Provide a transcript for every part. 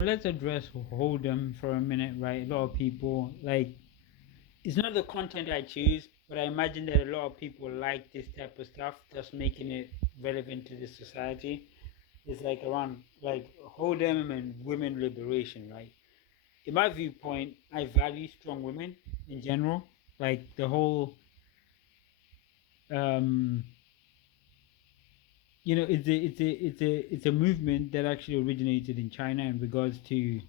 Let's address hoedum for a minute, right? A lot of people like it's not the content I choose, but I imagine that a lot of people like this type of stuff, just making it relevant to this society. It's like around like hoedum and women liberation, right? In my viewpoint, I value strong women in general. Like the whole, um, it's a movement that actually originated in China in regards to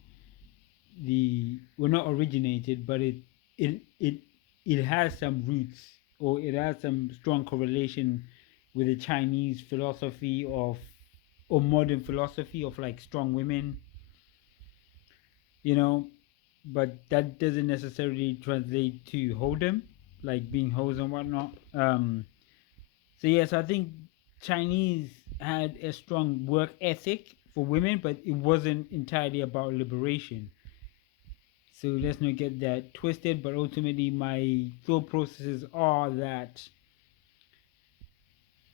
not originated, but it it it has some roots, or it has some strong correlation with the Chinese philosophy of, or modern philosophy of like strong women, you know, but that doesn't necessarily translate to hold'em, like being hoes and whatnot. So yes, I think Chinese had a strong work ethic for women, but it wasn't entirely about liberation. So let's not get that twisted. But ultimately, my thought processes are that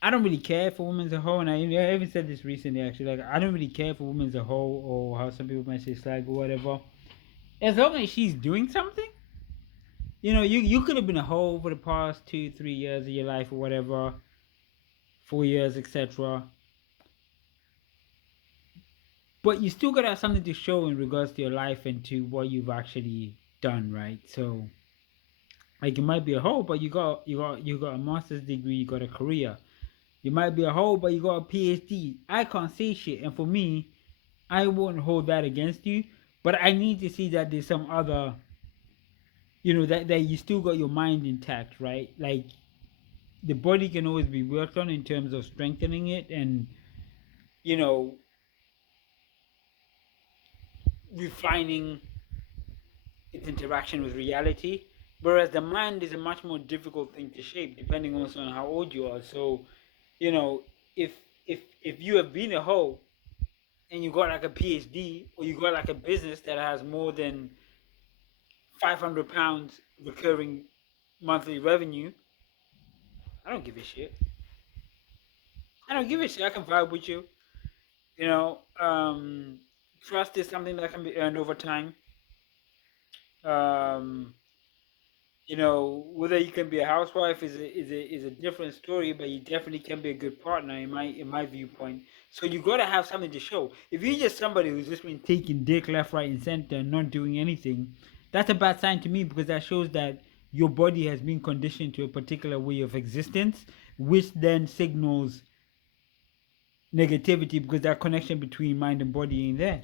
I don't really care for women as a whole, and I even said this recently. Actually, like I don't really care for women as a whole, or how some people might say slag or whatever. As long as she's doing something, you could have been a hoe for the past 2 3 years of your life or whatever, 4 years, etc. But you still gotta have something to show in regards to your life and to what you've actually done, right? So like you might be a hoe, but you got a master's degree, you got a career. You might be a hoe, but you got a PhD. I can't say shit, and for me, I won't hold that against you. But I need to see that there's some other, that you still got your mind intact, right? Like the body can always be worked on in terms of strengthening it and you know refining its interaction with reality. Whereas the mind is a much more difficult thing to shape, depending also on how old you are. So, you know, if if you have been a hoe and you got like a PhD, or you got like a business that has more than £500 recurring monthly revenue, I don't give a shit. I don't give a shit. I can vibe with you. You know, trust is something that can be earned over time. Um, whether you can be a housewife is a different story, but you definitely can be a good partner in my viewpoint. So you gotta have something to show. If you're just somebody who's just been taking dick left, right, and center and not doing anything, that's a bad sign to me, because that shows that your body has been conditioned to a particular way of existence, which then signals negativity, because that connection between mind and body ain't there.